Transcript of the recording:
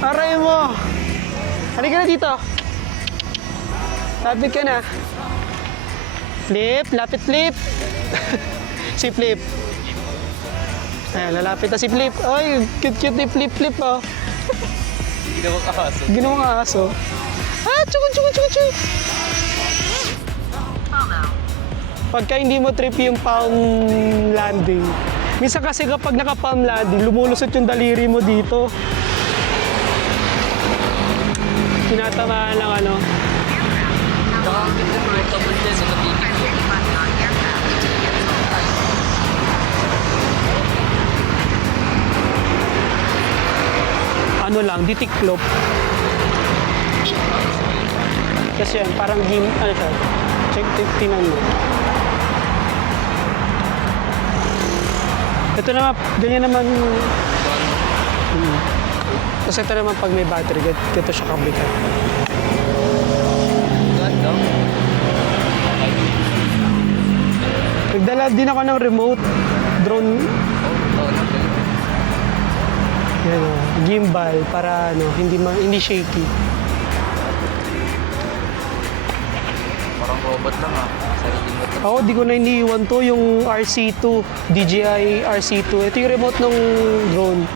Aray mo! Halika na dito. Lapit ka na. Flip, lapit flip. Si Flip. Ayan, lalapit na si Flip. Ay, cute-cute ni Flip, oh. Ginawang aso. Ginawang aso. Ah, tsukun. Pagka hindi mo trip yung palm landing, minsan kasi kapag naka-palm landing, lumulusot yung daliri mo dito. Tinatamaan lang ano. Baka ang ganda ng portable dyan sa matigil ko. Ano lang, ditiklop. Kasi yan, parang game, ano siya, check, tingnan mo. Ito naman, ganyan naman. Kasi ito naman pag may battery, ganito siya kabigat. Ganda. Nagdala din ako ng remote drone. Yan, gimbal para ano, hindi shaky. Parang robot lang ah. Sarili mo. Ako, di ko na iniiwan to, yung RC2, DJI RC2. Ito yung remote ng drone.